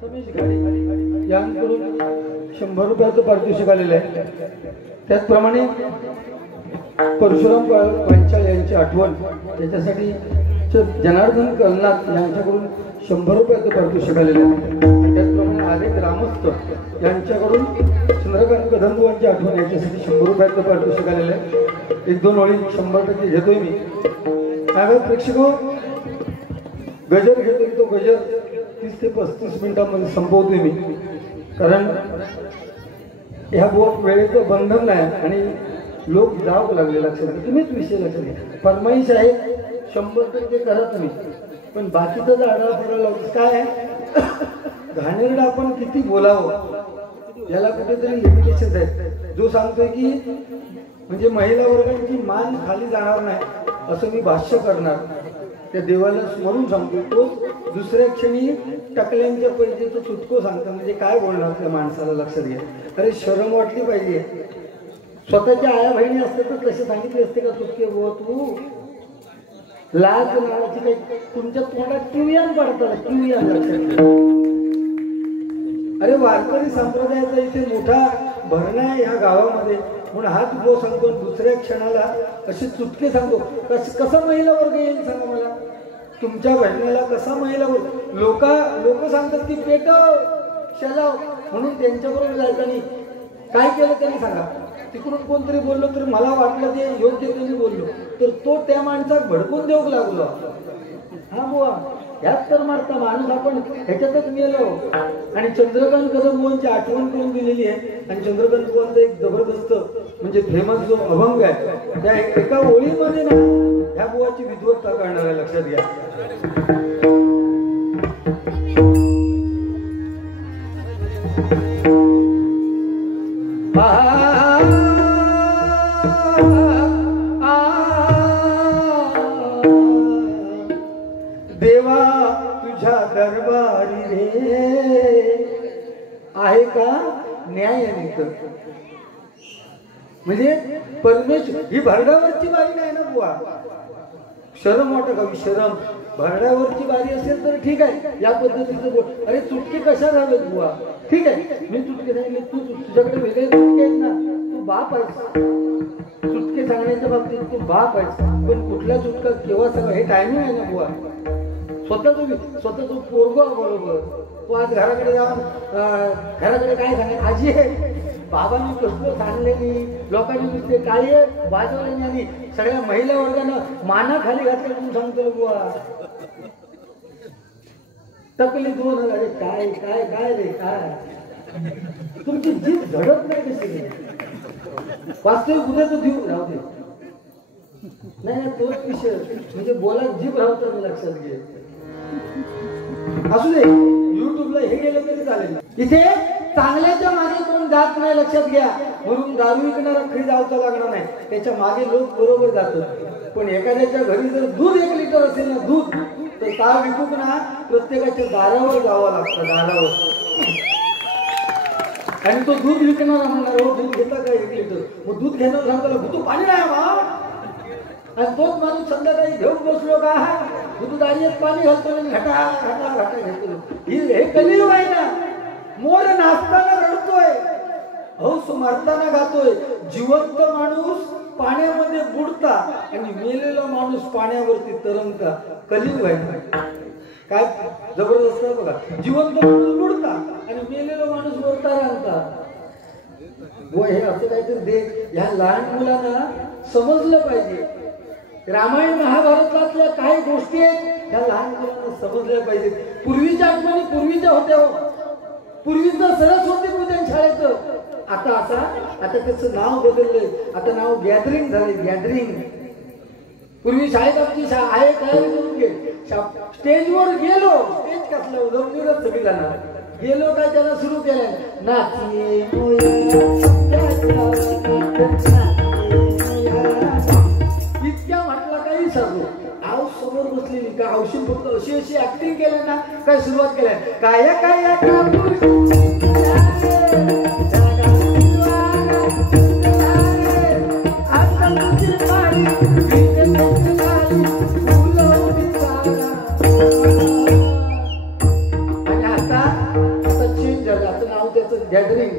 प्रथमेश घाडी यांकडून 100 रुपयाचं पारितोषिक आलेलं आहे। त्याचप्रमाणे परशुराम पांचाळ यांची आठवण त्याच्यासाठी जनार्दन कलनाथ यांच्याकडून 100 रुपयाचं पारितोषिक आलेलं आहे। त्याचप्रमाणे आर्य ग्रामस्थ यांच्याकडून चंद्रकांत कदम यांची आठवण याच्यासाठी 100 रुपयाचं पारितोषिक आलेलं आहे। 1-2 ओळी 100% घेतोय मी। काय प्रेक्षको, गजर घेतोय तो गजर 30 ते 35 मिनिटांमध्ये संपवतोय मी, कारण ह्या वेळेचं बंधन नाही आणि लोक जावं लागले। लक्षात घ्या, तुम्हीच विषय लक्षात घ्या। फरमाईश आहे 100% करा तुम्ही, पण बाकीचं झाडा पडायला काय आहे घाणेरडं आपण किती बोलावं याला कुठेतरी लिमिटेशन आहेत। जो सांगतोय की म्हणजे महिला वर्गाची मान खाली जाणार नाही असं मी भाष्य करणार, त्या देवाला स्मरून सांगतो। तो दुसऱ्या क्षणी टकल्यांच्या पैजेचं चुटको सांगता म्हणजे काय बोलणार त्या माणसाला, लक्षात घ्या। अरे शरम वाटली पाहिजे। स्वतःच्या आया बहिणी असते तर तसे सांगितले असते का चुटके बुवा तू लाज नावाची काही तुमच्या तोंडात किवयान पडतात, किवयान, लक्षात घ्या। अरे वारकरी संप्रदायाचा इथे मोठा भरणा आहे ह्या गावामध्ये, म्हणून हाच गो सांगतो। दुसऱ्या क्षणाला असे चुटके सांगतो। कसा महिला वर्ग येईल सांगा मला, तुमच्या भजनाला कसा महिला वर्ग? लोक सांगतात की पेटव शेलाव, म्हणून त्यांच्याबरोबर जायचं नाही। काय केलं त्यांनी सांगा, तिकडून कोणतरी बोललो तर मला वाटलं ते योग्य त्यांनी बोललो तर तो त्या माणसात भडकून देऊ लागलो। हा बुवा ह्यात तर मारता माणूस आपण ह्याच्यातच मेलो। आणि चंद्रकांत कदम यांची आठवण करून दिलेली आहे। आणि चंद्रकांत कदमचा एक जबरदस्त म्हणजे फेमस जो अभंग आहे त्या एका ओळीमध्ये ना ह्या बुवाची विद्वत्ता करणार आहे, लक्षात घ्या। देवा तुझ्या दरबारी रे आहे का न्याय नित, म्हणजे परमेश्वर ही भरडावरची बारी नाही ना बुवा। शरम वाटत का? शरम भरडावरची बारी असेल तर ठीक आहे, या पद्धतीचं बोल। अरे चुटके कशा झालेत बुवा? ठीक आहे मी चुटके सांगितले, तू तुझ्याकडे वेगळे चुटके आहेत ना, तू बाप आहेस चुटके सांगण्याच्या बाबतीत, तू बाप आहेस। पण कुठला चुटका केव्हा सांगा हे टायमिंग आहे ना बुवा। स्वतः तो पोरगा बरोबर तो आज घराकडे जाऊन घराकडे काय सांगेल, आजी आहे बाबांनी कसलं सांगले नाही, लोकांनी नुसते काय वाजवले नाही आणि सगळ्या महिला वर्गानं माना खाली घातलं म्हणून सांगतो बुवा। तकली 2 अरे काय काय काय रे काय, तुमची जीभ झडत नाही कशी वास्तविक उद्याचं जीव राहू दे नाही, तोच विषय म्हणजे बोला जीभ राहतो, लक्षात घे। असू दे युट्यूबला हे गेलं तरी चालेल, इथे चांगल्याच्या मागे कोण जात नाही, लक्षात घ्या। म्हणून दारू विकणारा खरी जावचा लागणार नाही, त्याच्या मागे लोक बरोबर जातात। पण एखाद्याच्या घरी जर दूध 1 लिटर असेल ना दूध, तर का विकूक ना प्रत्येकाच्या दारावर जावं लागतं, दारावर। आणि तो दूध विकणारा म्हणणार हो दूध घेता का 1 लिटर, मग दूध घेणार सांगतो तू पाणी नाही बा, आणि तोच माणूस संध्याकाळी घेऊन बसलो का दूधदारीत पाणी घालतो आणि घटा घटा घटा घेतो। हे कलियुग आहे ना। मोर नाचताना रडतोय, हौस मरताना गातोय। जिवंत माणूस पाण्यामध्ये बुडता आणि मेलेला माणूस पाण्यावरती तरंगता, कलियुग आहे। काय जबरदस्त आहे बघा, जिवंत माणूस बुडता आणि मेलेला माणूस वरता राहता। हे असं काहीतरी दे ह्या लहान मुलांना समजलं पाहिजे। रामायण महाभारतातल्या काही गोष्टी आहेत त्या लहान मुलांना समजल्या पाहिजेत। पूर्वीच्या आठवणी पूर्वीच्या होत्या हो, पूर्वीचं सरस्वती पूजन शाळेचं आता त्याचं नाव बदललंय, आता नाव गॅदरिंग झाले, गॅदरिंग। पूर्वी शाळेत आमची आहे तयारी करून घे, स्टेजवर गेलो, स्टेज कसलं उदमनीरच सगळीला ना गेलो काय त्याला सुरू केलंय नाची इतक्या म्हटलं काही सर्व आव समोर बसलेली का हौशी फक्त अशी ऍक्टिंग केलं ना, काय सुरुवात केल्या काय आणि आता गॅदरिंग,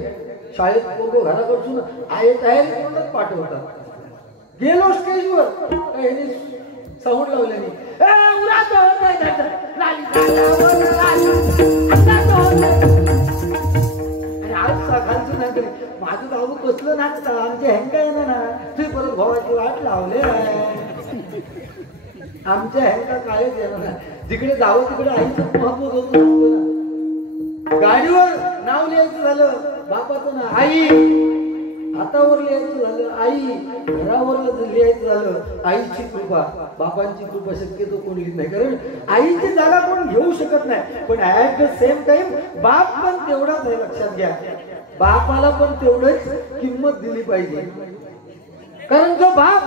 शाळेत पोरगो घराकडसून आहे तयारी करूनच पाठवतात. गेलो स्टेजवर साऊंड लावल्याने खालचं नाही तरी माझं भाऊ कसलं नाचतं आमच्या हँगा येणार ना ते परत भावाची वाट लावले आमच्या हँगा कायच येणार ना. जिकडे जावं तिकडे आईचं महत्व होतं. गाडीवर नाव लिहायचं झालं बापाचं ना आई, हातावर लिहायचं झालं आई, घरावर लिहायचं झालं आईची कृपा. बापांची कृपा शक्यतो कोणी लिहित नाही, कारण आईची जागा कोण घेऊ शकत नाही. पण ऍट द सेम टाइम बाप पण तेवढाच आहे, लक्षात घ्या. बापाला पण तेवढंच किंमत दिली पाहिजे, कारण जो बाप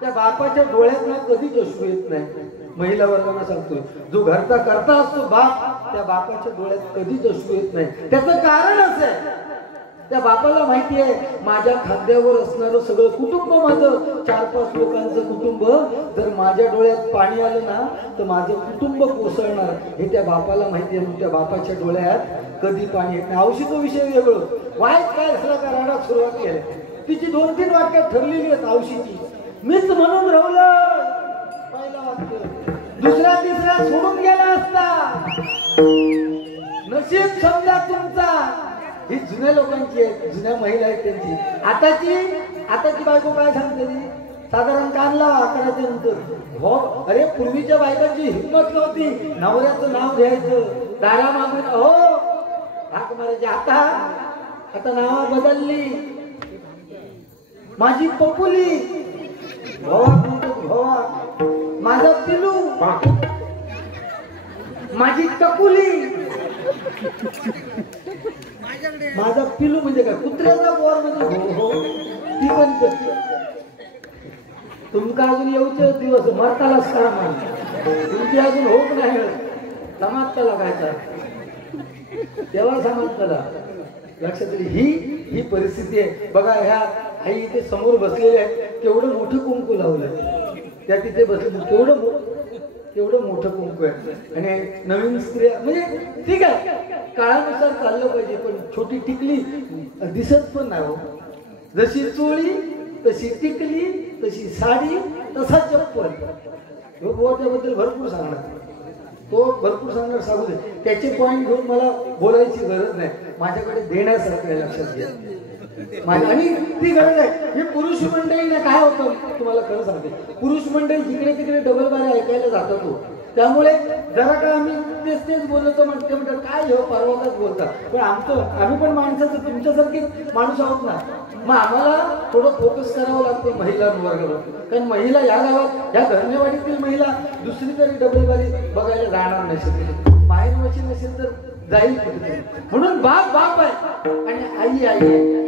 त्या बापाच्या डोळ्यात ना कधीच अश्रू येत नाही. महिला वर्गांना सांगतोय, जो घरचा करता असतो बाप त्या बापाच्या डोळ्यात कधीच अश्रू येत नाही. त्याचं कारण असं आहे, त्या बापाला माहिती आहे माझ्या खांद्यावर असणारं सगळं कुटुंब, माझं 4-5 लोकांचं कुटुंब, जर माझ्या डोळ्यात पाणी आलं ना तर माझं कुटुंब कोसळणार, हे त्या बापाला माहिती आहे. त्या बापाच्या डोळ्यात कधी पाणी येत नाही. औषध विषय वेगळं, वाईट काय झालं का राडात सुरुवात केली. तिची 2-3 वाक्यात ठरलेली आहेत औषधीची. मीच म्हणून राहलं पहिला वाक्य, दुसरा तिसरा सोडून गेला असता नशीब समजा तुमचा. ही जुन्या लोकांची आहे, जुन्या महिला आहेत त्यांची. आताची बायको काय सांगते, साधारण कानला 11च्या नंतर हो. अरे पूर्वीच्या बायकांची हिंमत नव्हती, नवऱ्याचं नाव घ्यायचं, दारा मागून हो हाक मारायची. आता नाव बदलली, माझी पपुली भवा, माझा पिलू, माझी टकुली. माझा पिलू म्हणजे काय, कुत्र्याचा बोर म्हणजे हो. ती पण तुमका अजून येऊचे दिवस मरतालाच काम आहे, तुमची अजून होप नाही. समाजता लागायचा तेव्हा समाजताला लक्षात. ही परिस्थिती आहे बघा. ह्या आई इथे समोर बसलेले आहेत, केवढं मोठं कुंकू लावलं त्या तिथे बसले, केवढं मोठं कुंकू आहे. आणि नवीन स्त्रिया म्हणजे ठीक आहे, काळानुसार चाललं पाहिजे, पण छोटी टिकली दिसत पण नाही हो. जशी चोळी तशी टिकली, तशी साडी तसा चप्पल. त्याबद्दल भरपूर सांगणार, तो भरपूर सांगू दे. त्याचे पॉईंट घेऊन मला बोलायची गरज नाही, माझ्याकडे देण्यासारखं आहे, लक्षात घ्या. आणि ती गरज आहे. ही पुरुष मंडळीने काय होतं तुम्हाला खरं सांगते, पुरुष मंडळी जिकडे तिकडे डबल बारे ऐकायला जातात हो. त्यामुळे जरा का आम्ही तेच बोलतो म्हणतात काय हो परवाचाच बोलतात, पण आम्ही पण माणसाचं तुमच्यासारखे माणूस आहोत ना. मग आम्हाला थोडं फोकस करावं लागतं महिला वर्गावर, कारण महिला या गावात या धरणेवाडीतील महिला दुसरी तरी डबल बारी बघायला जाणार नसेल, बाहेर मशीन नसेल तर जाईल कुठेतरी. म्हणून बाप आहे आणि आई आहे.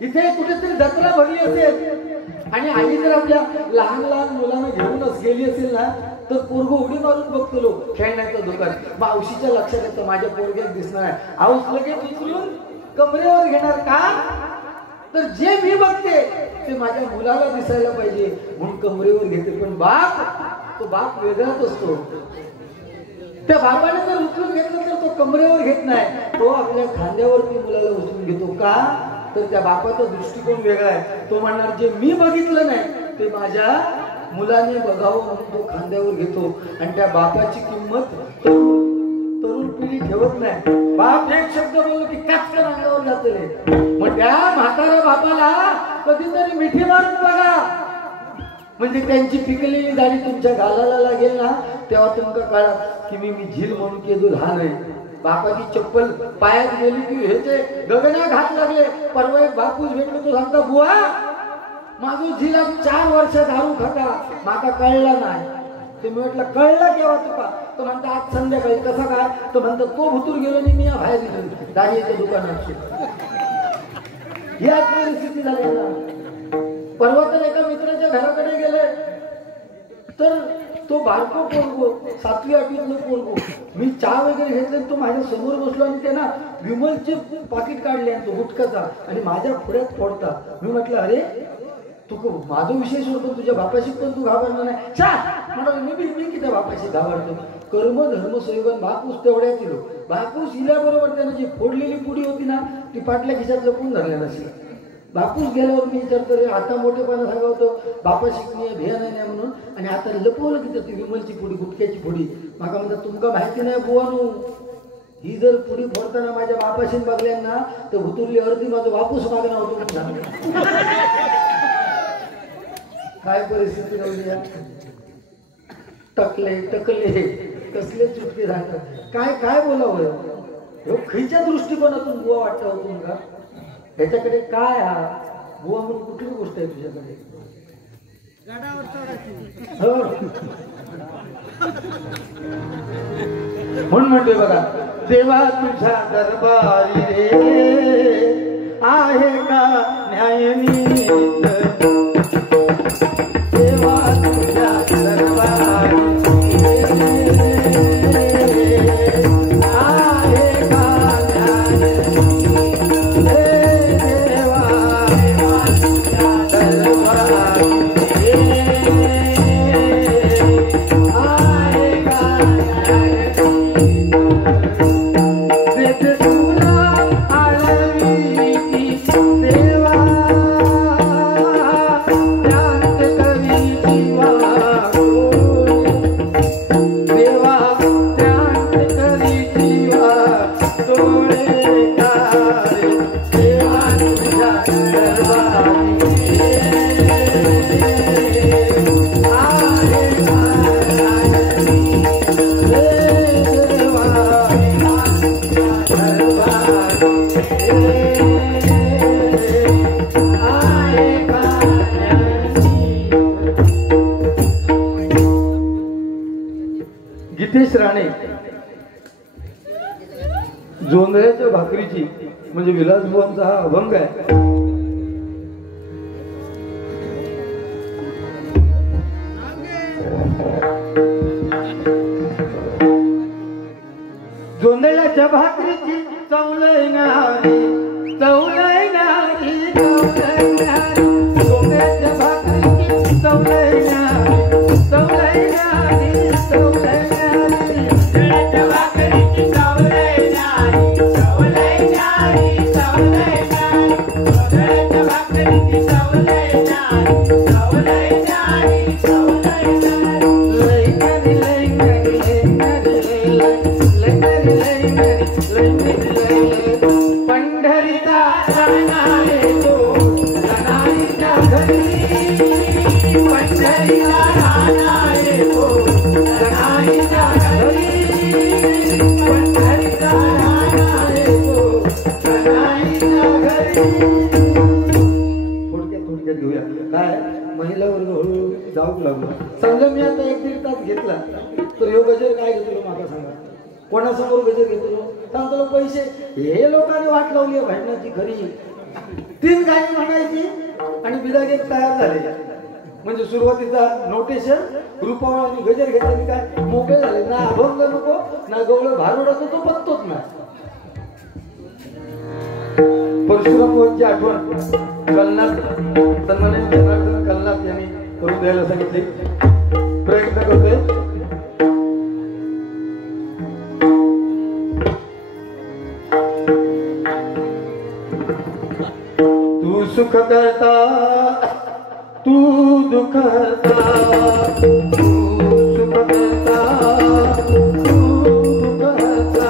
इथे कुठेतरी जत्रा भरली असेल आणि आई जर आपल्या लहान मुलांना घेऊनच गेली असेल ना, तर पोरगो उडी मारून बघतो लोक खेळण्याचं दुकान. मावशीच्या लक्षात येतं माझ्या पोरग्यात दिसणार आहे, आऊस लगेच उचलून कमरेवर घेणार का, तर जे मी बघते ते माझ्या मुलाला दिसायला पाहिजे म्हणून कमरेवर घेते. पण तो बाप वेगळाच असतो. त्या बापाने जर उचलून घेतलं तर तो कमरेवर घेत नाही, तो आपल्या खांद्यावरती मुलाला उचलून घेतो. का, तर त्या बापाचा दृष्टिकोन वेगळा आहे. तो म्हणणार जे मी बघितलं नाही ते माझ्या मुलाने बघावं म्हणून तो खांद्यावर घेतो. आणि त्या बापाची किंमत तरुण पिढी ठेवत नाही. बाप एक शब्द बोललो की काचकन अंगावर जातले. मग त्या म्हाताऱ्या बापाला कधीतरी मिठी मारून बघा, म्हणजे त्यांची पिकलेली दाढी तुमच्या गालाला लागेल ना, तेव्हा तुमका कळा की मी झील म्हणून केदू लहान आहे. बापाची चप्पल पायात गेली की ह्याचे गगना घात लागले. परवा एक बापूस भेटलो, तो सांगता बुवा माझू झिला 4 वर्ष दारू खाता, माका कळला नाही. ते मी म्हटलं कळला केव्हा तुका, तो म्हणता आज संध्याकाळी. कसा काय, तो म्हणतो तो भुतूर गेलो आणि मी बाहेर गेलो दाढीच्या दुकानात. याच परिस्थिती झाली ना. परवा तर एका मित्राच्या घराकडे गेले, तर तो बारको पोरगो 7वी 8वीतलं पोरगो, मी चहा वगैरे घेतले, तो माझ्या समोर बसलो आणि ते ना विमलचे पाकिट काढले आणि तो गुटखाचा आणि माझ्या पुढ्यात फोडता. मी म्हटलं अरे तू माझा विषय सोडतो, तुझ्या बापाशी पण तू घाबरणार नाही. छा म्हटलं मी किती बापाशी घाबरतो. कर्म धर्म संयोगन बापूस तेवढ्याच दिलो. बापूस हिल्याबरोबर त्यानं जी फोडलेली पुडी होती ना ती पाटल्या खिशात जपून धरल्या नसेल. बापूस गेल्यावर मी विचारतो रे आता मोठेपणा सांगा होतं बापा शिकणे भिया नाही म्हणून आणि आता लपवलं तिथं ती विमलची पुडी गुटक्याची पुडी. माका म्हणतात तुमका माहिती नाही बुवानो ही जर पुडी फोडताना माझ्या बापाशी बघल्यांना तर भुतुरली अर्धी माझं बापूस मागणं होतो म्हणून सांगतो. काय परिस्थिती नव्हती. टकले टकले कसले चुटके सांगतात. काय काय बोलावं खैच्या दृष्टिकोनातून बुवा वाटतं होतो तुमका ह्याच्याकडे काय हा बुवा म्हणून कुठली गोष्ट आहे तुझ्याकडे. म्हणून म्हणतोय बघा देवा तुझ्या दरबारी रे आहे का न्यायनीत. देवा तुझ्या दरबारी गीतेश राणे जोंधळ्याच्या भाकरीची म्हणजे विलासबुवांचा हा अभंग आहे. जोंधळ्याच्या भाकरीची चवलयणारी चवलयणारी चवलयणारी जोंधळ्याच्या भाकरीची चवलयणारी चवलयणारी चवलयणारी महिला वर्ग हळूहळू जाऊ लागलो. समजा मी आता 1-1.5 तास घेतला तर ह्यो गजर काय घेतलो माका सांगा. कोणासमोर गजर घेतलो सांगतो पैसे हे लोकांनी वाट लावली भांडणाची खरी. 3 गाणी म्हणायची आणि बिदाग एक तयार झाले. म्हणजे सुरुवातीचा नोटेशन रूपावळ आणि गजर घेतला काय मोकळे झाले. ना अभंग नको ना गवळ भारुडाचा तो पत्तोच ना. परशुरामांची आठवण कलनाथ सन्मानित जनार्दन कलनाथ यांनी करून द्यायला सांगितले. प्रयत्न करतोय. तू सुख करता तू दुःख करता तू सुख करता तू दुःख करता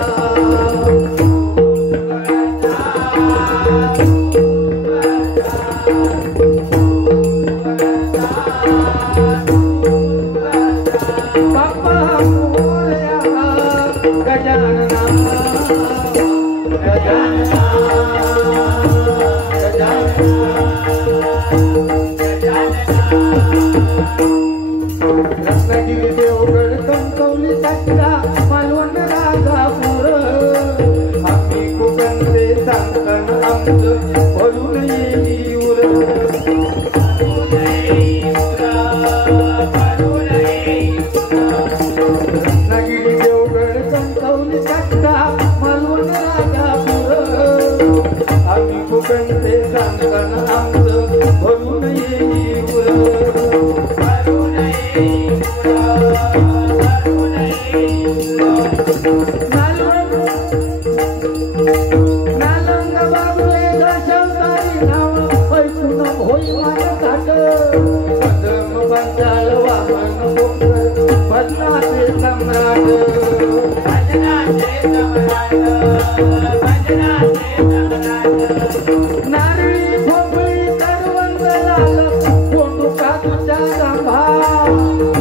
रत्नागिरी देवगड कणकवली सातारा मालवण राजापूर आम्ही कोकणचे सांगताना आमचं भरून येई उर. रत्नागिरी देवगड कणकवली सातारा मालवण राजापूर आम्ही कोकणचे सांगताना आमचं भरून येई उर. नालंग बाबुले दशावतारी नाव ऐकून होई माझं थाट धर्म बंजाळ वामन पोखर भजनाचे सम्राट नारळी भोपळी करवंद लाल कोंडू काजूच्या जांभा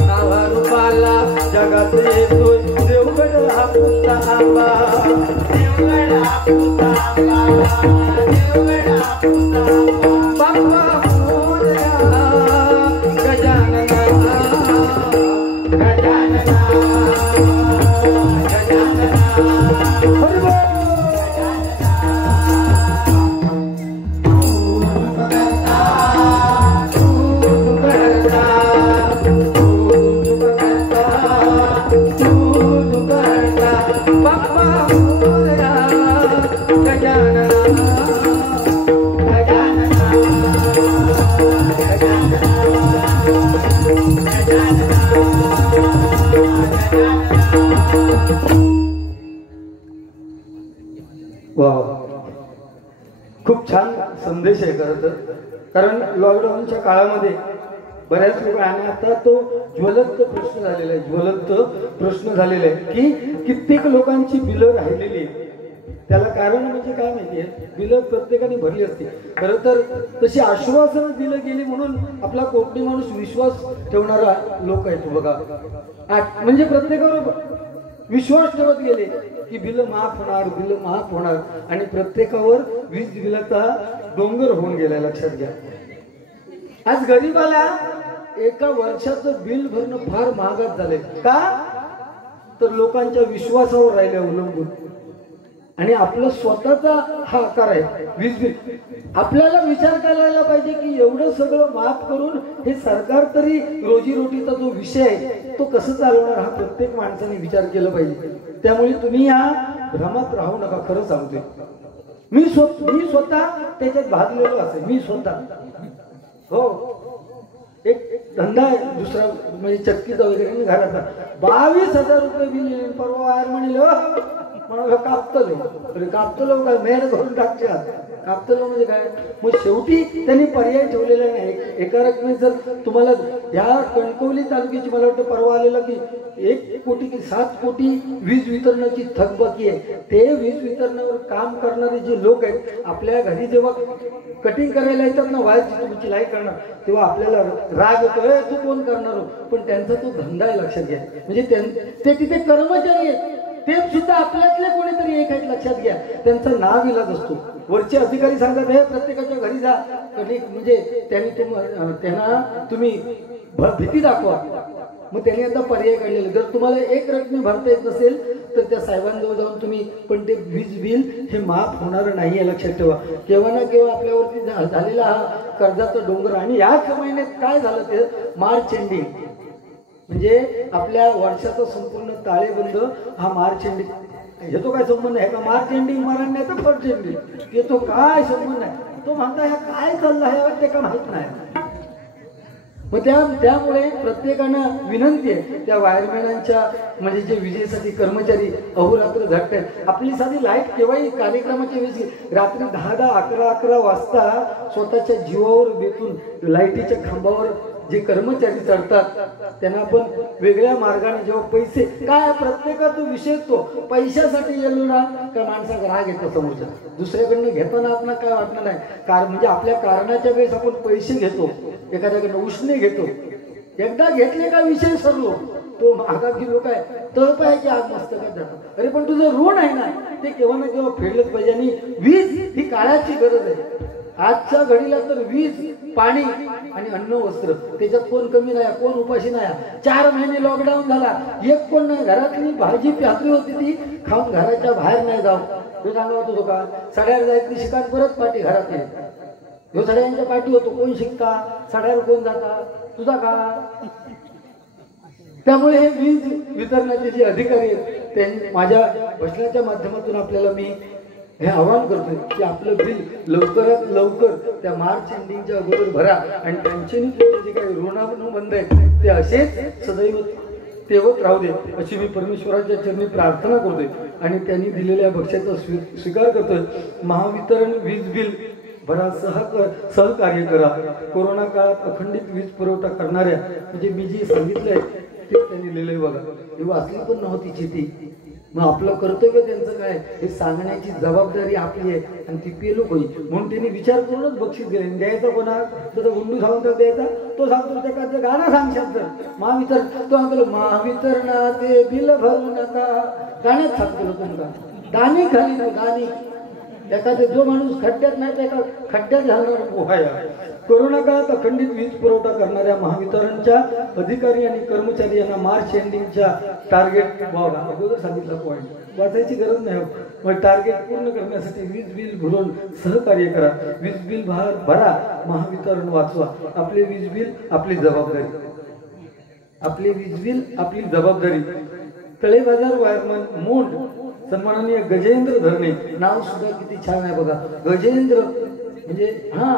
नावा रूपाला जगात येतो देवगड हापूसचा आंबा बाप्पा मोरया गजानना गजानना गजानना खूप छान संदेश आहे खरं तर. कारण लॉकडाऊनच्या काळामध्ये बऱ्याच लोकांना आता तो ज्वलंत प्रश्न झालेला आहे, ज्वलंत प्रश्न झालेला आहे की कित्येक लोकांची बिलं राहिलेली आहे. त्याला कारण म्हणजे काय माहितीये, बिलं प्रत्येकाने भरली असते. खरं तर तशी आश्वासनं दिलं गेली म्हणून आपला कोकणी माणूस विश्वास ठेवणारा लोक आहे. तो बघा म्हणजे प्रत्येकावर विश्वास ठेवत गेले की बिल माफ होणार, बिल माफ होणार, आणि प्रत्येकावर वीज बिलाचा डोंगर होऊन गेला. लक्षात घ्या, आज गरीबाला एका वर्षाचं बिल भरणं फार महागात झालंय. का तर लोकांच्या विश्वासावर राहिल्या अवलंबून. आणि आपलं स्वतःचा हा आकार आहे वीज बिल. आपल्याला विचार करायला पाहिजे की एवढं सगळं माफ करून हे सरकार तरी रोजीरोटीचा जो विषय आहे तो कसं चालवणार, हा प्रत्येक माणसाने विचार केला पाहिजे. त्यामुळे तुम्ही या भ्रमात राहू नका. खरं सांगतोय, मी स्वतः त्याच्यात भागलेलो असेल. मी स्वतः हो, एक धंदा आहे दुसरा म्हणजे चक्कीचा वगैरे घराचा. 22,000 रुपये बिल येईल. परवा वायर म्हणले मला कापतलो, तरी कापतलो काय मेहनत करून टाकतात. कापतलो म्हणजे काय, मग शेवटी त्यांनी पर्याय ठेवलेला नाही. एका रकमेत जर तुम्हाला या कणकवली तालुक्याची मला वाटतं परवा आलेला की 1 कोटी की 7 कोटी वीज वितरणाची थकबाकी आहे. ते वीज वितरणावर काम करणारे जे लोक आहेत, आपल्या घरी जेव्हा कटिंग करायला येतात ना वायरची, तुमची लाईट करणार, तेव्हा आपल्याला राग येतोय तू कोण करणार, पण त्यांचा तो धंदा आहे. लक्षात घ्या, म्हणजे ते तिथे कर्मचारी आहेत, ते सुद्धा आपल्यातले कोणीतरी एक आहेत. लक्षात घ्या, त्यांचा नाव इलाज असतो. वरचे अधिकारी सांगतात हे प्रत्येकाच्या घरी जा, म्हणजे त्यांना तुम्ही भीती दाखवा. मग त्यांनी आता पर्याय काढलेला, जर तुम्हाला 1 रकमे भरता येत नसेल तर त्या साहेबांजवळ जाऊन तुम्ही, पण ते वीज बिल हे माफ होणार नाही आहे. लक्षात ठेवा. केव्हा ना केव्हा आपल्यावरती झालेला हा कर्जाचा डोंगर. आणि याच महिन्यात काय झालं ते मार्च एंडिंग, म्हणजे आपल्या वर्षाचा संपूर्ण ताळेबंद हा मार्च एंडिंग. येतो काय संबंध आहे का मार्च एंडिंग मारण नाही तर फर्स्ट एंडिंग येतो, काय संबंध आहे. तो म्हणता ह्या काय चाललं आहे ते का माहित नाही. मग त्यामुळे प्रत्येकानं विनंती आहे, त्या वायरमॅनांच्या म्हणजे जे विजेसाठी कर्मचारी अहोरात्र झटतात. आपली साधी लाईट केव्हाही कार्यक्रमाच्या वेळी रात्री 10, 11 वाजता स्वतःच्या जीवावर बेतून लाईटीच्या खांबावर जे कर्मचारी चढतात त्यांना आपण वेगळ्या मार्गाने जेव्हा पैसे काय प्रत्येकाचा विषय तो पैशासाठी गेलो ना का माणसाचा राग येतो समोरचा. दुसऱ्याकडनं घेताना आपण काय वाटणार नाही, कारण म्हणजे आपल्या कारणाच्या वेळेस आपण पैसे घेतो, एखाद्याकडनं उष्णे घेतो. एकदा घेतले का विषय सरलो, तो मागा गेलो काय तळपायाची आग मस्तकात जातात. अरे पण तुझं ऋण आहे ना ते केव्हा ना केव्हा फेडलंच पाहिजे. आणि वीज ही काळाची गरज आहे. आजच्या घडीला तर वीज, पाणी आणि अन्न वस्त्र त्याच्यात कोण कमी नाही, कोण उपाशी नाही. 4 महिने लॉकडाऊन झाला, एक कोण नाही. घरातली भाजी प्यात्री होती ती खाऊन घराच्या बाहेर नाही जाऊ. तो सांगा होतो का सड्यावर जायची शिकान परत पाठी घरात येईल. ह्यो सड्यांच्या पाठी होतो, कोण शिकता सड्यावर कोण जाता तुझा का. त्यामुळे हे वीज वितरणाचे जे अधिकारी आहेत त्यांनी माझ्या भाषणाच्या माध्यमातून आपल्याला मी हे आवाहन करतोय की आपलं बिल लवकरात लवकर त्या मार्च एंडिंगच्या अगोदर भरा. आणि त्यांचे जे काही ऋणानुबंध आहेत ते असेच सदैव तेवत राहू दे अशी मी परमेश्वराच्या चरणी प्रार्थना करतोय आणि त्यांनी दिलेल्या बक्षाचा स्वीकार करतोय. महावितरण वीज बिल भरा, सहकार्य करा. कोरोना काळात अखंडित वीज पुरवठा करणाऱ्या म्हणजे मी जी सांगितलंय ते त्यांनी लिहिलंय बघा. ही वाचली पण नव्हती चिठी. मग आपलं कर्तव्य त्यांचं काय हे सांगण्याची जबाबदारी आपली आहे आणि ती पेलो होईल म्हणून त्यांनी विचार करूनच बक्षीस दिले. द्यायचा कोणा तर गुंडू सावंत द्यायचा, तो सांगतो त्याचं गाणं सांगशात तर महावितरण, तो सांगतो महावितरणाचे बिल भरू नका, गाण्यात सांगतो तुमका दाणी खाली ना दाणी. एखादा जो माणूस खड्ड्यात नाही त्याला खड्ड्यात घालणार पोहाया. कोरोना काळात अखंडित वीज पुरवठा करणाऱ्या महावितरणच्या अधिकारी आणि कर्मचारी यांना मार्च एंडिंगच्या टार्गेट अगोदर सांगितलं पॉईंट वाचायची गरज नाही. मग टार्गेट पूर्ण करण्यासाठी वीज बिल भरून सहकार्य करा. वीज बिल भरा, महावितरण वाचवा. आपले वीज बिल आपली जबाबदारी, आपले वीज बिल आपली जबाबदारी. तळे बाजार वायरमन मोंड सन्माननीय गजेंद्र धरणे, नाव सुद्धा किती छान आहे बघा. गजेंद्र म्हणजे हा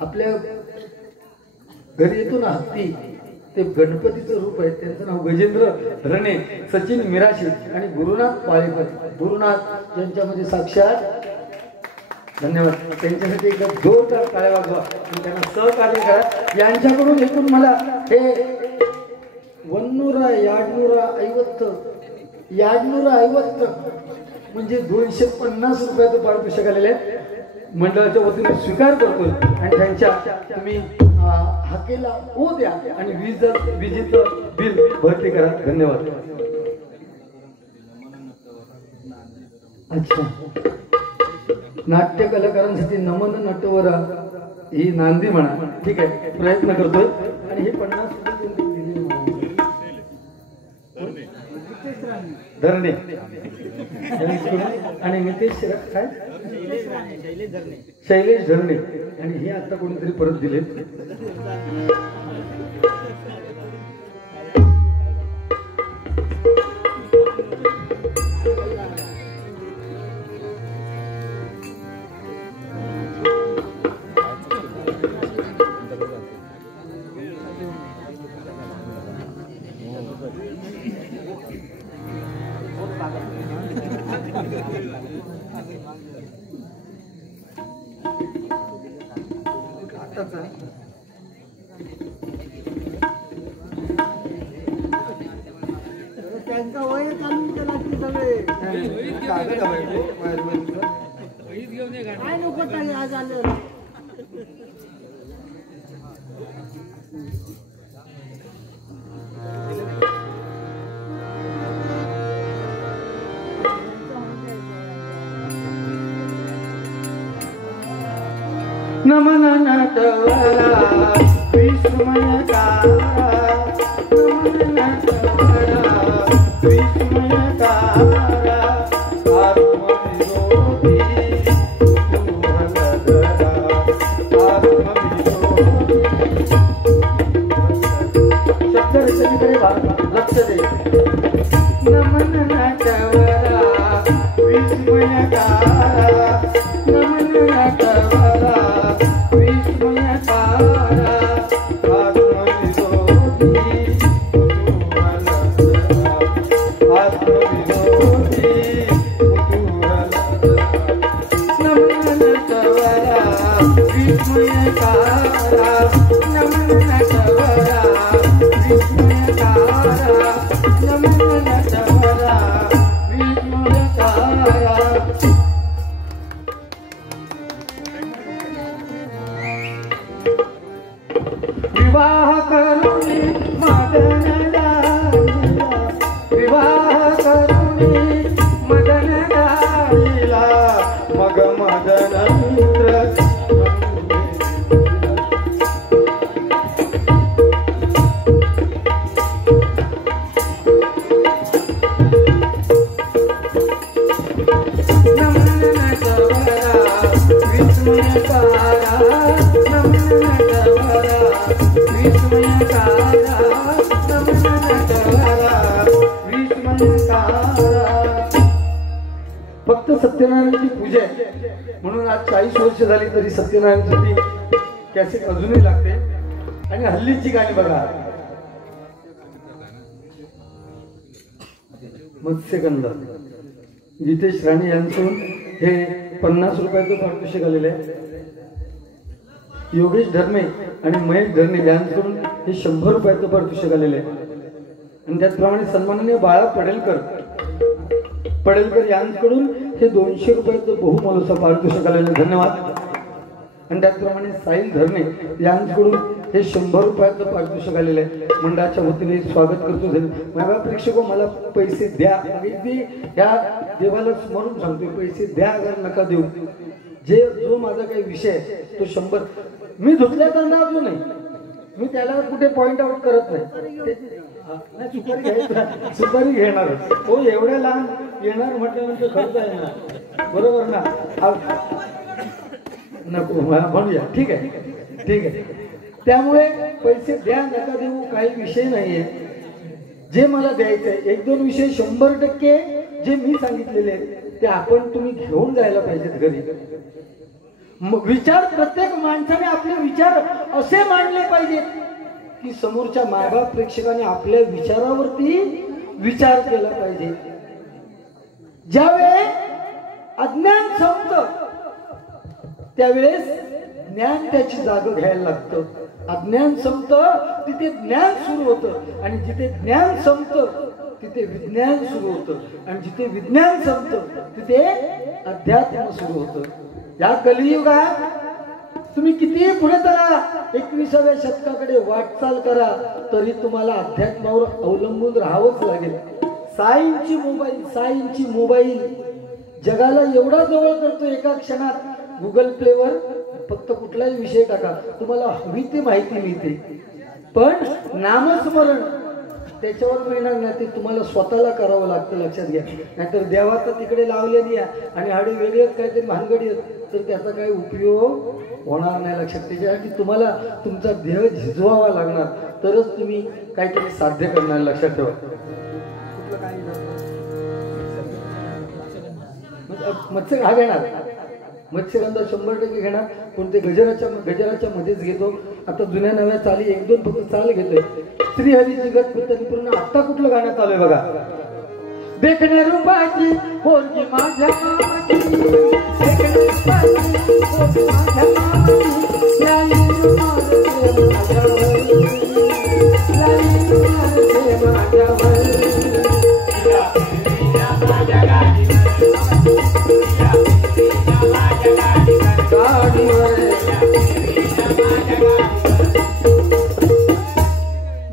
आपल्या घरी येतो ना हत्ती, ते गणपतीचं रूप आहे. त्यांचं नाव गजेंद्र धरणे. सचिन मिराशी आणि गुरुनाथ पाळेकर. गुरुनाथ यांच्यामध्ये साक्षात धन्यवाद. त्यांच्यासाठी एकदा जोरदार टाळ्या वाजवा आणि त्यांना सहकार्य करा. यांच्याकडून एकूण मला हे वन्नूरा याडनूरा ऐवत्त म्हणजे 250 रुपयाचं पारितोषिक आलेले आहे. मंडळाच्या वतीने स्वीकार करतोय आणि त्यांच्या तुम्ही हाकेला ओ द्या आणि विजेचं बिल भरती करा. धन्यवाद. अच्छा, नाट्य कलाकारांसाठी नमन नटवरा ही नांदी म्हणा. ठीक आहे, प्रयत्न करतोय. आणि हे 50 धरणे आणि नितेश काय शैलेश धरणे आणि हे आता कोणीतरी परत दिले. त्यांचा वय चालून केला की सगळे काय नको ताई आज आले. नमन नटवरा विस्मयकारा, नमन नटवरा विस्मयकारा. आत्मविरोधी कुतूहलधरा, आत्मविरोधी. शब्द रचनेकडे लक्ष दे. नमन नटवरा विस्मयकारा, नमन नटवरा विवाह करुणी मदन गाईला, विवाह करुणी मदन गाईला, मग मदन मित्र नमन नटवरा विस्मयकारा, नमन नटवरा विस्मयकारा, नमन नटवरा विस्मयकारा. फक्त सत्यनारायणाची पूजा आहे म्हणून आज 40 वर्ष झाली तरी सत्यनारायणची ती कॅसेट अजूनही लागते. आणि हल्लीची गाणी बघा, मत्स्यगंधा जितेश राणे यांच्याकडून हे 50 रुपयाचं पारितोषिक आलेलं आहे. योगेश धर्मे आणि महेश धर्मे यांच्याकडून हे 100 रुपयाचं पारितोषिक आलेलं आहे. आणि त्याचप्रमाणे सन्माननीय बाळा पडेलकर यांच्याकडून हे 200 रुपयाचं बहुमोलाचं पारितोषिक आलेलं आहे. धन्यवाद. आणि त्याचप्रमाणे साहिल धर्मे यांच्याकडून हे 100 रुपयाचं पारितोषिक आलेलं आहे. मंडळाच्या वतीने स्वागत करतो. माझ्या प्रेक्षक मला पैसे द्या. अगदी या देवाला स्मरून सांगतो, पैसे द्या अगर नका देऊ. जो माझा काही विषय आहे तो 100 मी धुतल्याचा अंदाज नाही, मी त्याला कुठे पॉइंट आउट करत नाही. सुपारी घेणार हो, एवढ्या लहान येणार म्हटल्यानंतर खर्च आहे ना, बरोबर ना. नको म्हणूया, ठीक आहे ठीक आहे. त्यामुळे पैसे द्या नका देऊ काही विषय नाहीये. जे मला द्यायचं आहे 1-2 विषय 100% जे मी सांगितलेले आहेत ते आपण तुम्ही घेऊन जायला पाहिजेत घरी. विचार प्रत्येक माणसाने आपले विचार असे मांडले पाहिजेत की समोरच्या मायबाप प्रेक्षकाने आपल्या विचारावरती विचार केला पाहिजे. ज्यावेळेस अज्ञान संपतं त्यावेळेस ज्ञान त्याची जागा घ्यायला लागतं. अज्ञान संपतं तिथे ज्ञान सुरू होतं, आणि जिथे ज्ञान संपतं तिथे विज्ञान सुरू होतं, आणि जिथे विज्ञान संपतं तिथे अध्यात्म सुरू होतं. या कलियुगात तुम्ही किती पुढे चला, 21व्या शतकाकडे वाटचाल करा, तरी तुम्हाला अध्यात्मावर अवलंबून राहावंच लागेल. सायन्सची मोबाईल जगाला एवढा जवळ करतो एका क्षणात. गुगल प्लेवर फक्त कुठलाही विषय टाका, तुम्हाला हवी ती माहिती मिळते. पण नामस्मरण त्याच्यावर मिळणार नाही, ते तुम्हाला स्वतःला करावं लागतं. लक्षात घ्या. नाहीतर देवाचं तिकडे लावलेली आहे आणि हाडे वेगळेच काहीतरी भानगडी आहेत तर त्याचा काही उपयोग होणार नाही. लक्षात. त्याच्यासाठी तुम्हाला तुमचा देह झिजवावा लागणार, तरच तुम्ही काहीतरी साध्य करणार. लक्षात ठेवा. मत्स्य हा घेणार, मत्स्यगंधा 100% घेणार. पण ते गजराच्या मध्येच घेतो. आता जुन्या नव्या चाली 1-2 फक्त चाल घेतोय. श्रीहरी जगत पूर्ण. आता कुठलं गाणं चालू आहे बघा. देखण्या रूपाची पोरगी माझ्या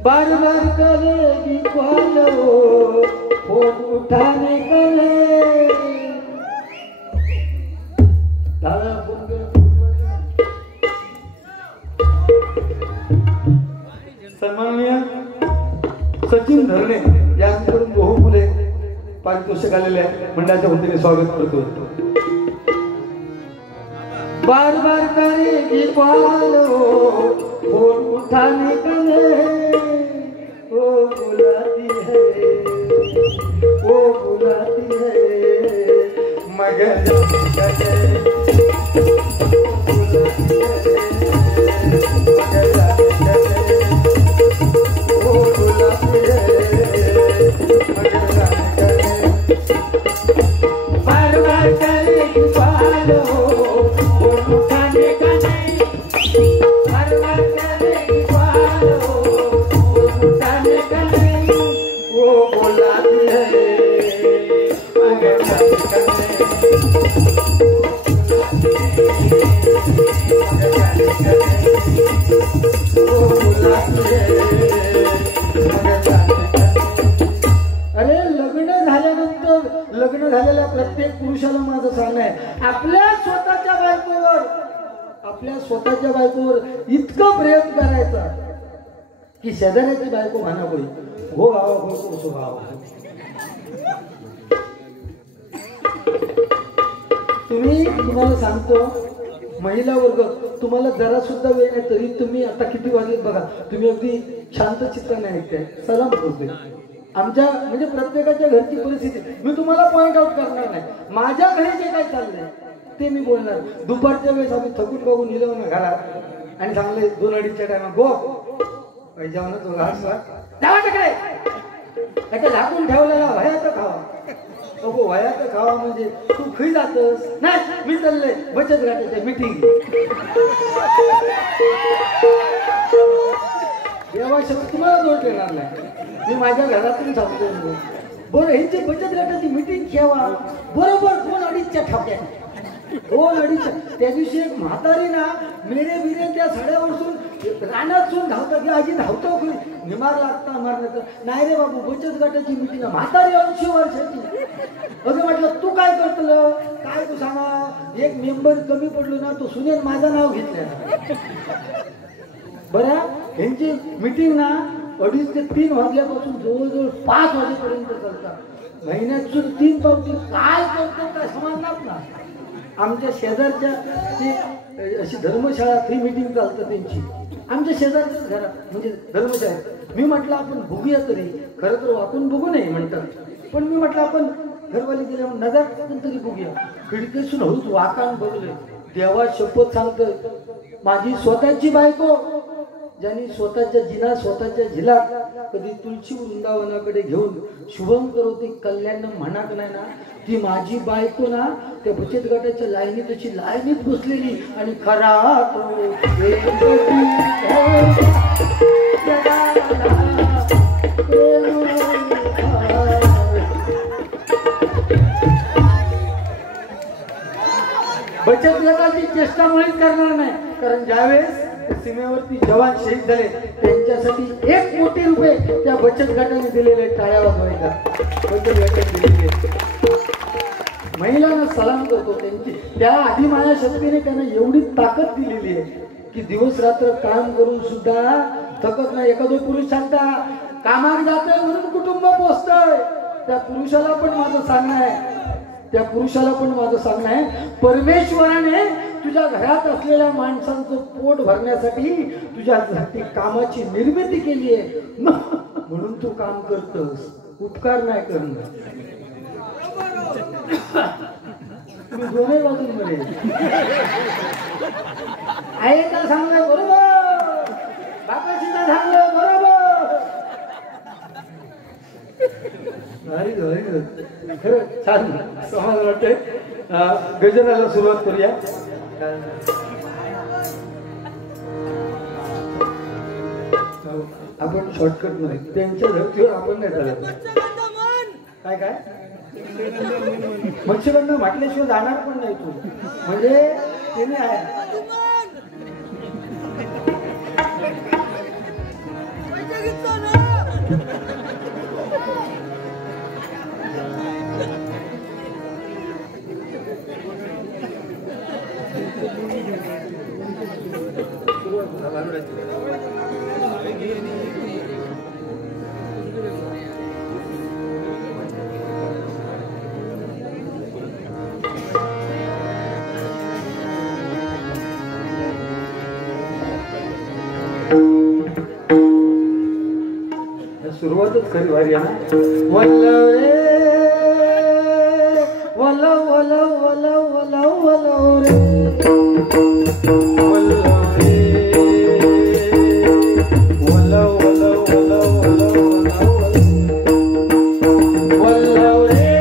बार बार करेगी कॉल फोन उठाने कले. सन्माननीय सचिन धरणे यांच्याकडून बहुमुले पारितोषिक आलेले आहे. मंडळाच्या वतीने स्वागत करतो. बार बार करेगी कॉल फोन उठाने कले. वो बुलाती है मगर बार बार करेगी कॉल फोन उठाने का नहीं. बार बार करेगी कॉल फोन उठाने का नहीं. वो बुलाती है मगर अरे लग्न झालेल्या प्रत्येक पुरुषाला माझं सांगणं आहे, आपल्या स्वतःच्या बायकोवर इतकं प्रेम करायचं की शेजाऱ्याची बायको म्हणा कोणी हो भावा हो भावा. तुम्हाला सांगतो महिला वर्ग, तुम्हाला जरा सुद्धा वेळ नाही तरी तुम्ही आता किती वाजलेत बघा, तुम्ही अगदी शांत चित्राने ऐकताय. सलाम करतोय. आमच्या म्हणजे प्रत्येकाच्या घरची परिस्थिती मी तुम्हाला पॉइंट आउट करणार नाही. माझ्या घरी जे काय चाललंय ते मी बोलणार. दुपारच्या वेळेस आम्ही थकून बघून निघलो ना घरात आणि चांगले 2-2:30च्या टायमा गो पैजावनं तो घास जावा तिकडे आता झाकून ठेवलेला वह्या तर खावा. अगो वह्या तर खावा म्हणजे तू खी जातस. नाही मी चाललंय बचत गटाच्या मीटिंग. देवा शब्द तुम्हाला दोष देणार नाही. मी माझ्या घरातून सांगतो. बरं ह्यांची बचत गटाची मीटिंग ठेवा. बरोबर 2-2:30च्या ठोक्यात 2-2:30. त्या दिवशी एक म्हातारी ना मेरे बिरे त्या साड्यावरसून रानात सून धावतात की आजी धावतो निमार लागता मारण्याचं. नाही रे बाबू बचत गटाची मीटिंग. म्हातारी 80 वर्षाची. असं म्हटलं तू काय करतलं काय तू सांगा. एक मेंबर कमी पडलो ना तो सुनेन माझं नाव घेतलं. बरं ह्यांची मीटिंग ना 2:30 ते 3 वाजल्यापासून जवळजवळ 5 वाजेपर्यंत चालतात. महिन्यातून 3 पावती काय करतो काय समजणार ना. आमच्या शेजारच्या ती अशी धर्मशाळा फ्री मीटिंग चालतं त्यांची. आमच्या शेजारच्याच घरात म्हणजे धर्मशाळेत. मी म्हटलं आपण बघूया तरी. खरं तर आपण बघू नये म्हणतात. पण मी म्हटलं आपण घरवाली गेल्या नजर टाकून तरी बघूया. खिडकीतून हळूच वाकान बघले. देवा शपथ सांगतं माझी स्वतःची बायको ज्यांनी स्वतःच्या झिलात कधी तुळशी वृंदावनाकडे घेऊन शुभम करोती कल्याण म्हणाक नाही ना. ती माझी बायको ना त्या बचत गटाच्या लाईनीत अशी लाईनीत बसलेली आणि खरा बचत गटाची चेष्टा मुळीच करणार नाही. कारण ज्यावेळेस सीमेवरती जवान शहीद झाले त्यांच्यासाठी 1 कोटी रुपये त्या बचत गटाने दिलेले. टाळ्या वाजवायचा बचत गटाने दिलेले. महिलांना सलाम करतो. त्यांची त्या आदिमाया शक्तीने त्यांना एवढी ताकद दिलेली आहे की दिवस रात्र काम करून सुद्धा थकत नाही. एखादो पुरुष सांगता कामात जातोय म्हणून कुटुंब पोचतंय. त्या पुरुषाला पण माझं सांगणं आहे परमेश्वराने तुझ्या घरात असलेल्या माणसांचं पोट भरण्यासाठी तुझ्यासाठी कामाची निर्मिती केली आहे म्हणून तू काम करतोस. उपकार नाही करणं. तुम्ही दोन्ही बाजूंमध्ये आहे का सांगलं बरोबर. बापाशीला सांगलं बरोबर. खरं छान समाज वाटतंय. गजराला सुरुवात करूया. आपण शॉर्टकट मध्ये त्यांच्या धर्तीवर आपण नाही चालत. काय काय मत्स्यबंध म्हटल्याशिवाय जाणार पण नाही तू. म्हणजे त्याने आहे सुरुवातच खरी भारी आहे ना. वल्लव रे वल्लव वल्लव वल्लव वल्लव वल्लव रे वल्लव रे वल्लव वल्लव वल्लव वल्लव वल्लव रे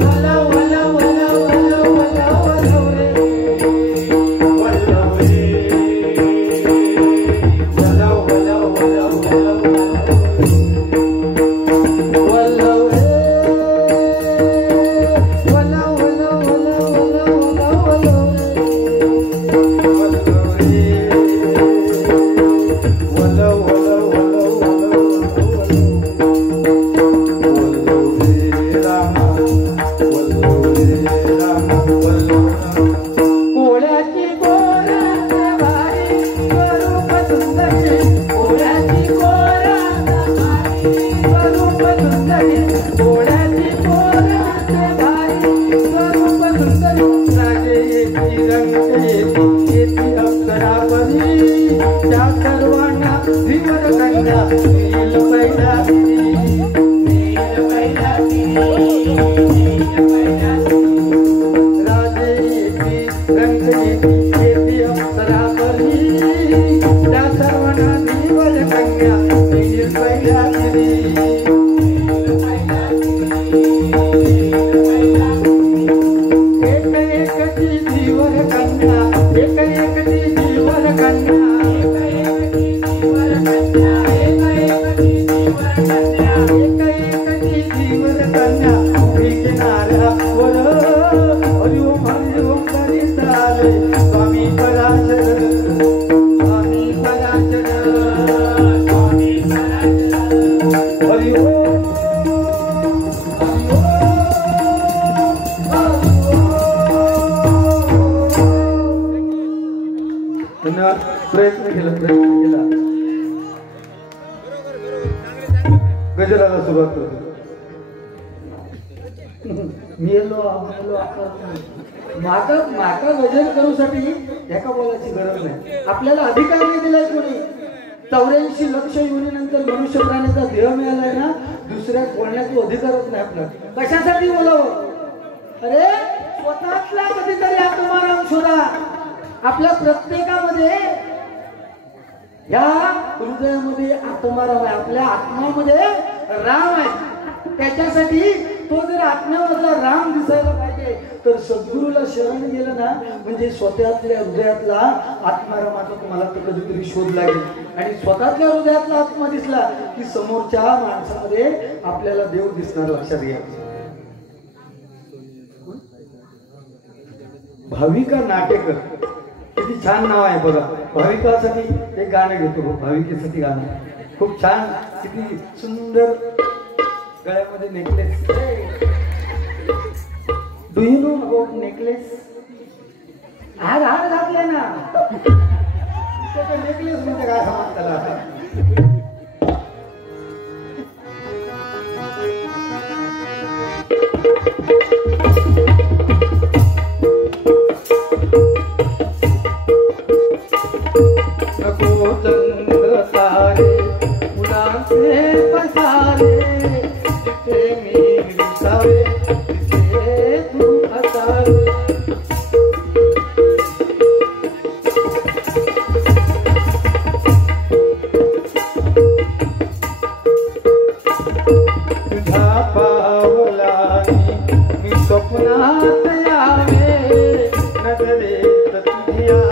वल्लव वल्लव वल्लव वल्लव वल्लव रे वल्लव रे वल्लव वल्लव वल्लव मला वर हरिओम हरिओम करी चाले स्वामी पराशर स्वामी पराशर स्वामी पराशर हरिओम प्रयत्न केला गजराला सुरुवात करतो माका गजर करूसाठी एका बोलाची गरज नाही आपल्याला अधिकार नाही दिलाय कोणी 84 लक्ष योनीनंतर मनुष्य प्राण्याचा देह मिळालाय ना दुसऱ्या बोलण्याचा अधिकारच नाही आपल्याला कशासाठी बोलावं अरे स्वतःतला कधीतरी आत्माराम शोधा आपल्या प्रत्येकामध्ये या हृदयामध्ये आत्माराम आहे आपल्या आत्मामध्ये राम आहे त्याच्यासाठी तो जर आत्म्यामधला राम दिसायला पाहिजे तर सद्गुरूला शरण गेलं ना म्हणजे स्वतःतल्या हृदयातला आत्मारामाचा तुम्हाला तर कधीतरी शोध लागेल आणि स्वतःतल्या हृदयातला आत्मा दिसला की समोरच्या माणसामध्ये आपल्याला देव दिसणार लक्षात घ्या भाविका नाटेकर किती छान नाव आहे बघा भाविकासाठी एक गाणं घेतो भाविकेसाठी गाणं खूप छान किती सुंदर गळ्यामध्ये necklace do you know about necklace हार हार घातले ना नेकलेस म्हणजे काय समज त्याला चंद्र तारे उडाते पसारे जिथे मी विसावे तिथे तू असावे तुझा पावलानी मी स्वप्नात यावे नजरेत तुझ्या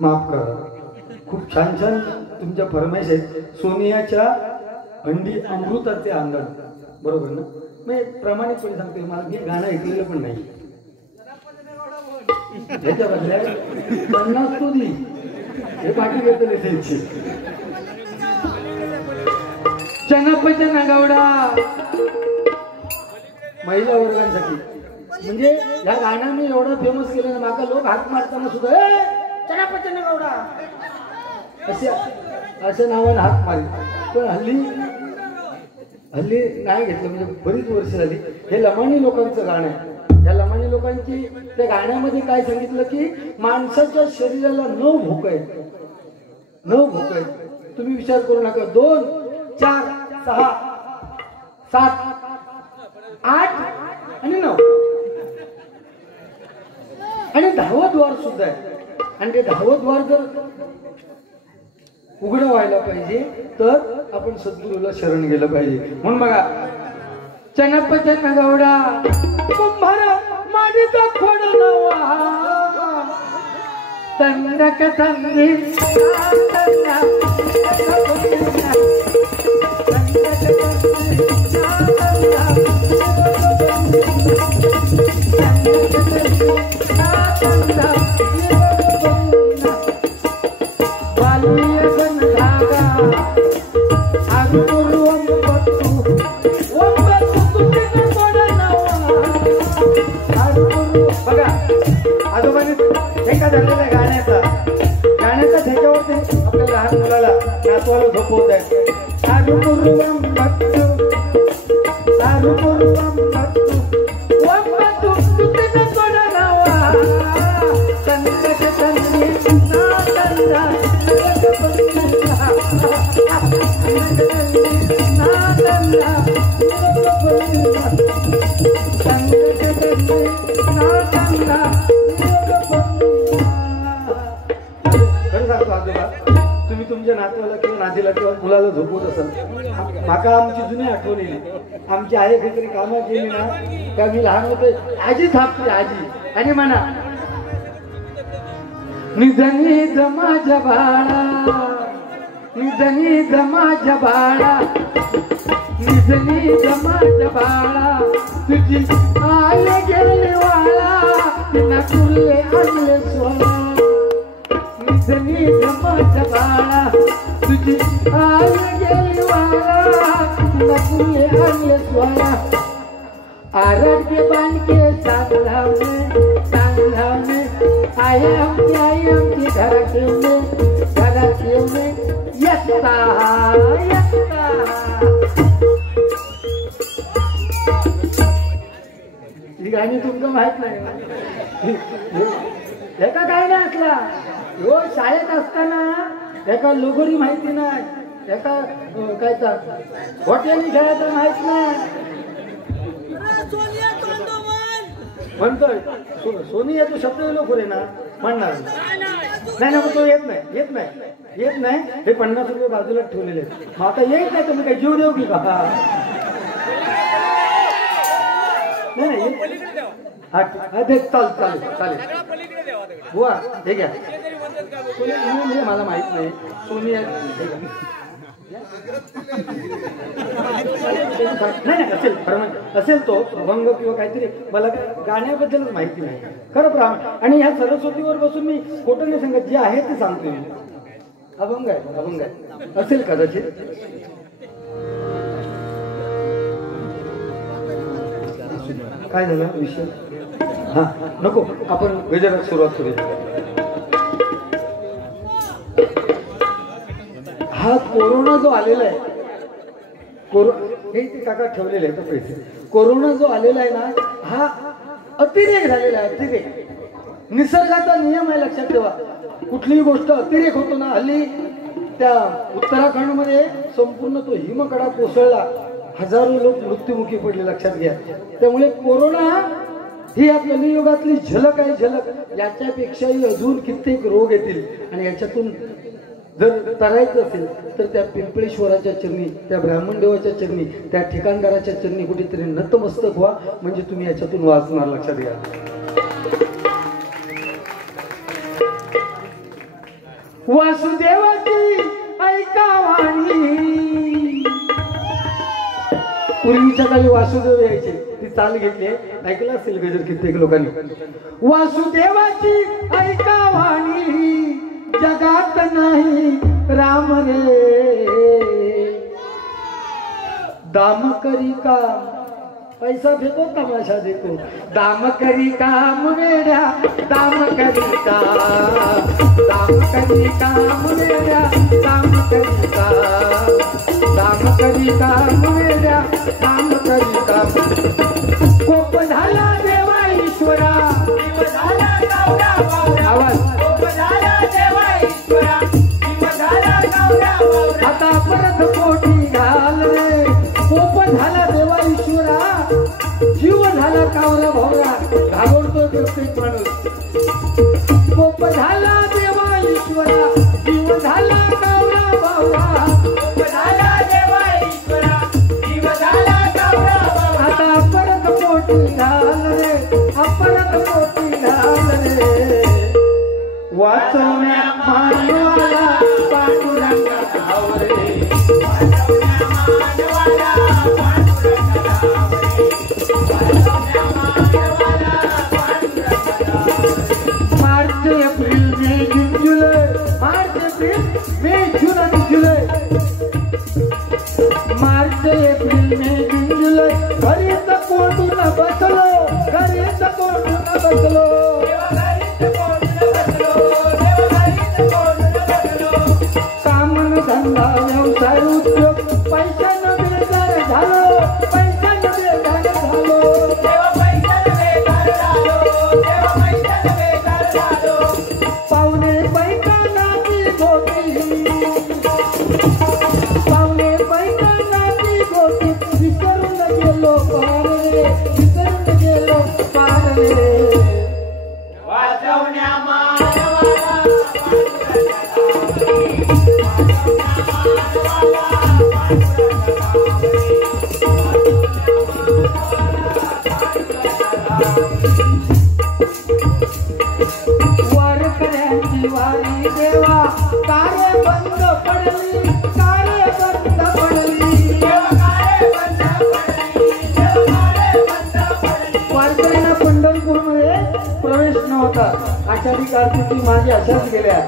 माफ करा खूप छान छान तुमच्या फरमाईश आहेत सोनियाच्या अंडी अमृताचे आंधळ बरोबर ना मी प्रामाणिकपणे सांगते मला मी गाणं ऐकलेलं पण नाही त्याच्या बदल्या 50 तो दी हे बाकी घेतले त्यांची चनापचना गौडा महिला वर्गांसाठी म्हणजे या गाण्याने एवढं फेमस केलं ना माका लोक हात मारताना सुद्धा चनापचना गौडा अशा नावाने हात मारी पण हल्ली नाही घेतलं म्हणजे बरीच वर्ष झाली हे लमाणी लोकांचं गाणं आहे या लमाणी लोकांची त्या गाण्यामध्ये काय सांगितलं की माणसाच्या शरीराला 9 भूक आहेत तुम्ही विचार करू नका 2 4 6 7 8 आणि 9 आणि 10वं द्वार सुद्धा आहे आणि ते 10वं द्वार जर उघडं व्हायला पाहिजे तर आपण सद्गुरूला शरण गेलं पाहिजे म्हणून बघा चनप चन गौडा कुंभार माड मातीचा खोड नवा तंडक तंदी बघा आजोबांनी ठेका धरलेला आहे गाण्याचा ठेक्यावरती आपल्या लहान मुलाला नातवाला झोपवत आहे खरं सांगतो आजोबा तुम्ही तुमच्या नातवाला किंवा नातीला किंवा मुलाला झोपवत असाल माका आमची जुनी आठवण येईल आमची आई काहीतरी कामं केली ना का मी लहान होते आजी थापते आजी आणि म्हणा निधनी माझ्या बाळा निधनी माझ्या बाळा निधनी माझ्या बाळा तुझी आई गेली वाळा तिला तुले आणले सोळा निधनी माझ्या बाळा तुझी आई गेली वाळा तिला तुले आणले सोळा आरोग्य बांधके चांगलावणे आई आमची घरात येऊने येता ही गाणी तुमचं माहित नाही एका काय नाही असला रोज शाळेत असताना एका लोगोरी माहिती नाही एका कायचा हॉटेलनी खेळायचं माहित नाही म्हणतोय सोनी येतो शब्द लोक रे ना म्हणणार नाही ना मग तो येत नाही हे 50 रुपये बाजूला ठेवलेले मग आता येत नाही तुम्ही काय जीव देऊ की का नाही चालेल बुवा हे घ्या सोनी मला माहित नाही सोनी नाही असेल तो अभंग किंवा काहीतरी मला गाण्याबद्दलच माहिती नाही खरं प्रामाणिक आणि ह्या सरस्वतीवर बसून मी खोटं नाही सांगत जे आहे ते सांगतो मी अभंग आहे असेल कदाचित काय झालं विषय हा नको आपण गजरात सुरुवात करूया हा कोरोना जो आलेला आहे हे ते काका ठेवलेले आहेत पैसे कोरोना जो आलेला आहे ना हा अतिरेक झालेला आहे अतिरेक निसर्गाचा नियम आहे लक्षात ठेवा कुठलीही गोष्ट अतिरेक होतो ना हल्ली त्या उत्तराखंडमध्ये संपूर्ण तो हिमकडा कोसळला हजारो लोक मृत्युमुखी पडले लक्षात घ्या त्यामुळे कोरोना ही या कलियुगातली झलक आहे झलक याच्यापेक्षाही अजून कित्येक रोग येतील आणि याच्यातून जर तरायचं असेल तर त्या पिंपळेश्वराच्या चरणी त्या ब्राह्मण देवाच्या चरणी त्या ठिकाणदाराच्या चरणी कुठेतरी नतमस्तक व्हा म्हणजे तुम्ही याच्यातून वाचणार लक्षात घ्या वासुदेवाची ऐका वाणी पूर्वीच्या काळी वासुदेव यायचे ती चाल घेतली ऐकलं असेल गजर कित्येक लोकांनी वासुदेवाची ऐका वाणी जगात नाही राम रे दाम करी काम पैसा फेको तमाशा देखो दाम करी काम वेड्या दाम करी काम वेड्या दाम करी काम वेड्या दाम करी काम कोप झाला देवा ईश्वरा आवाज आता परत पोटी घाल रे कोप झाला देवा ईश्वरा जीव झाला कावरा भावरा घाबरतो प्रत्येक माणूस कोप झाला देवा ईश्वरा जीव झाला कावरा भावरा आता परत पोटी घाल रे परत वाचवण्या मानवाला पांडुरंगा धावरे मार्च एप्रिल मे जून जुलै मार्च एप्रिल मे जून आणि जुलै मार्च एप्रिल मे जून जुलै घरीच कोंडून बसलो घरीच कोंडून बसलो कामन धंदा व्यवसाय उद्योग पैशानं बेजार झालो पैशानं बेजार झालो पाहुणे पैका नाती गोटी पाहुणे पैका नाती गोटी विसरून गेलो पारे विसरून गेलो पारे वाचवण्या वारकऱ्यांची वारी देवा कार्य बंद पडली कार्य बंद पडली वारकऱ्यांना पंढरपूरमध्ये प्रवेश नव्हता आषाढी कार्तिकी माझी अशाच गेल्या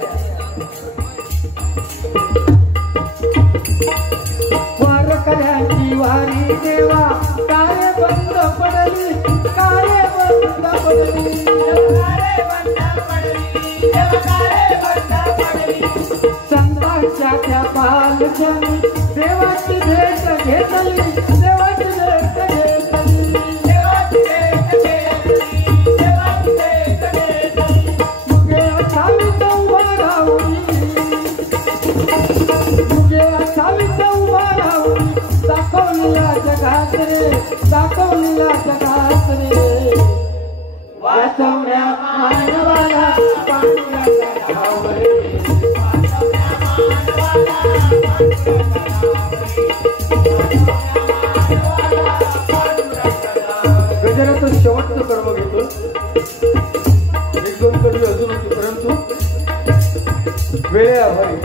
वारकऱ्यांची वारी देवा कार्य बंद पडली कार्य बंद पडली संतांच्या त्या बालजनी देवाची भेट घेतली देवाची भेट घेतली मुगे असावीत उभा राहुनी मुगे असावीत उभा राहुनी दाखवलेला जगात रे दाखवलेला जगात रे वाचवण्या मानवाला पांडुरंगा धावरे गजराचं शेवटचं कर्म घेतो एक दोन कवी अजून होती परंतु वेळेअभावी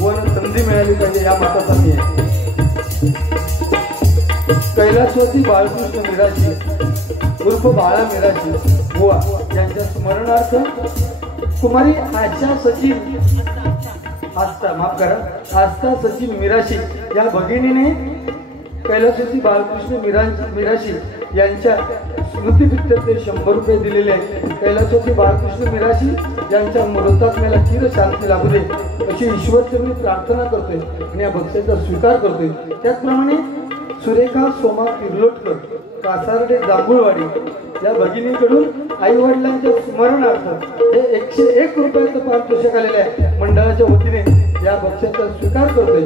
वन संधी मिळाली पाहिजे या मताचा मी आहे कैलासवती बाळकृष्ण मिराजी उर्फ बाळा मिराजी बुवा यांच्या स्मरणार्थ कुमारी आशा सचिव आस्था माफ करा आस्था सचिव मिराशी या भगिनीने कैलासवती बाळकृष्ण मिराशी यांच्या स्मृतीप्रित्यर्थ 100 रुपये दिलेले आहेत. कैलासवती बाळकृष्ण मिराशी यांच्या मृतात्म्याला चिर शांती लाभू दे अशी ईश्वरचरणी प्रार्थना करतोय आणि या भक्ताचा स्वीकार करतोय. त्याचप्रमाणे सुरेखा सोमा किर्लोटकर कासारडे जांभूळवाडी या भगिनीकडून आई वडिलांच्या स्मरणार्थ हे 101 रुपयाचं पारितोषिक आलेले आहे. मंडळाच्या वतीने या बक्षाचा स्वीकार करतोय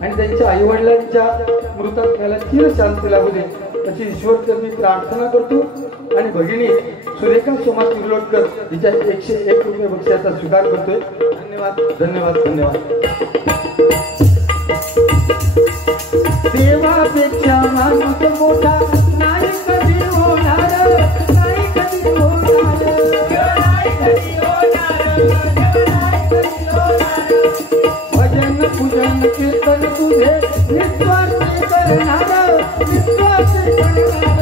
आणि त्यांच्या आई वडिलांच्या मृतात्म्याला चिर शांती लाभू दे अशी ईश्वरचरणी प्रार्थना करतो आणि भगिनी सुरेखा सोमा किर्लोटकर हिच्या 101 रुपये बक्षाचा स्वीकार करतोय. धन्यवाद धन्यवाद धन्यवाद. देवापेक्षा माणूस मोठा नाही कधी होणार नाही कधी होणार भजन पूजन कीर्तन तुझे निस्वार्थी करणार निस्वार्थी करणार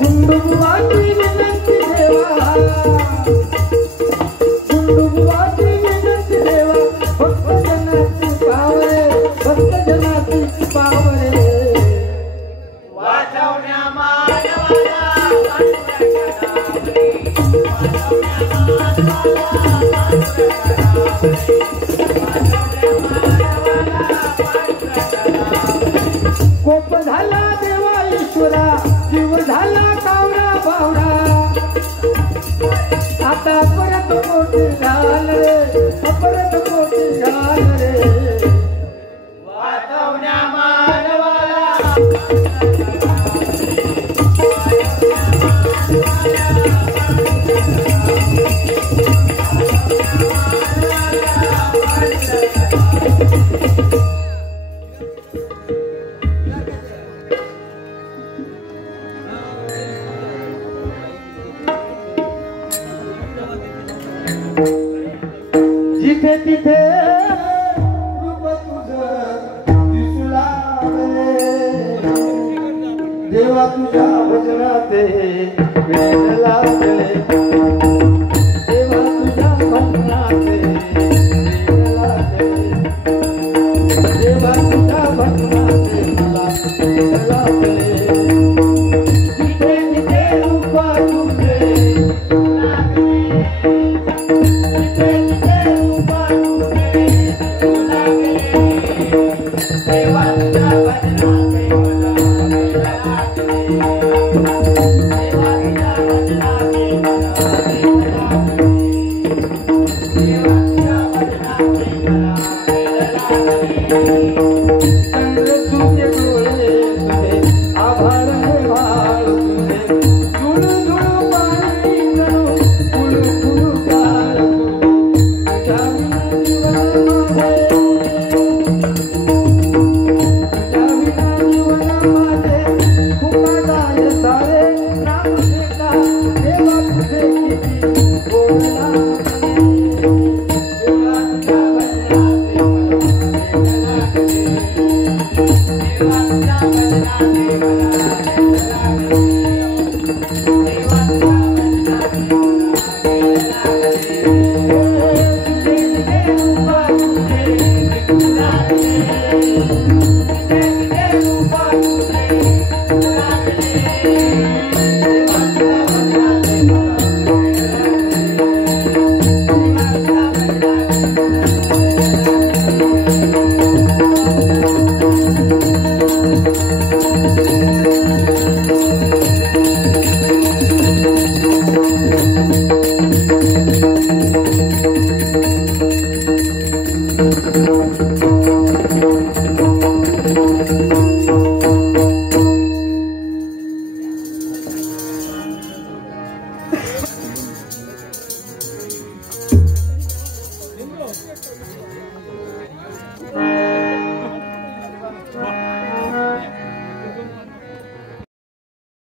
गुंडुबुवाची विनंती देवा गुंडुबुवाची विनंती देवा भक्तजनाची पावरे भक्तजनाची पावरे वाचवण्या मानवाला कोप झाला देवा ईश्वरा जीव झाला कावरा बावडा आता परत मोठी झाल रे परत मोठी झाल रे वाचवण्या मानवाला जिथे तिथे रूप तुझं दिसू लागले देवा तुझ्या भजनाते वेळ लागले